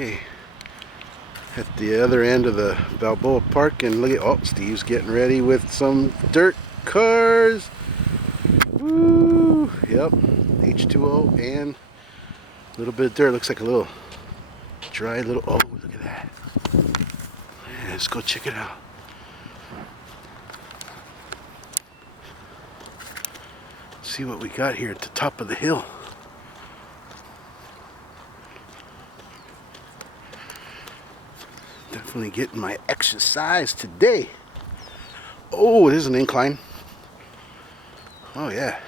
At the other end of the Balboa Park, and look at, oh, Steve's getting ready with some dirt cars. Woo! Yep, H2O and a little bit of dirt. Looks like a little dry little, oh, look at that. Yeah, let's go check it out. See what we got here at the top of the hill. Definitely getting my exercise today. Oh, it is an incline. Oh yeah.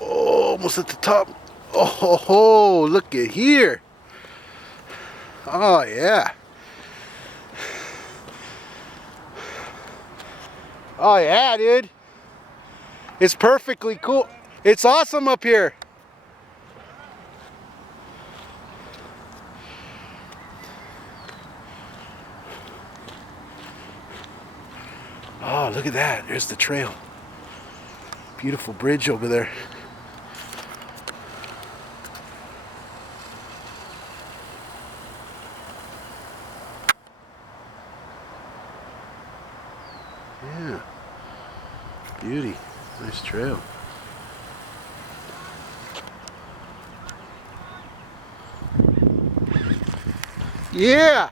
Oh, almost at the top. Oh, ho, ho, look at here. Oh yeah. Oh yeah, dude. It's perfectly cool. It's awesome up here. Oh, look at that. There's the trail. Beautiful bridge over there. Yeah. Beauty. Nice trail. Yeah.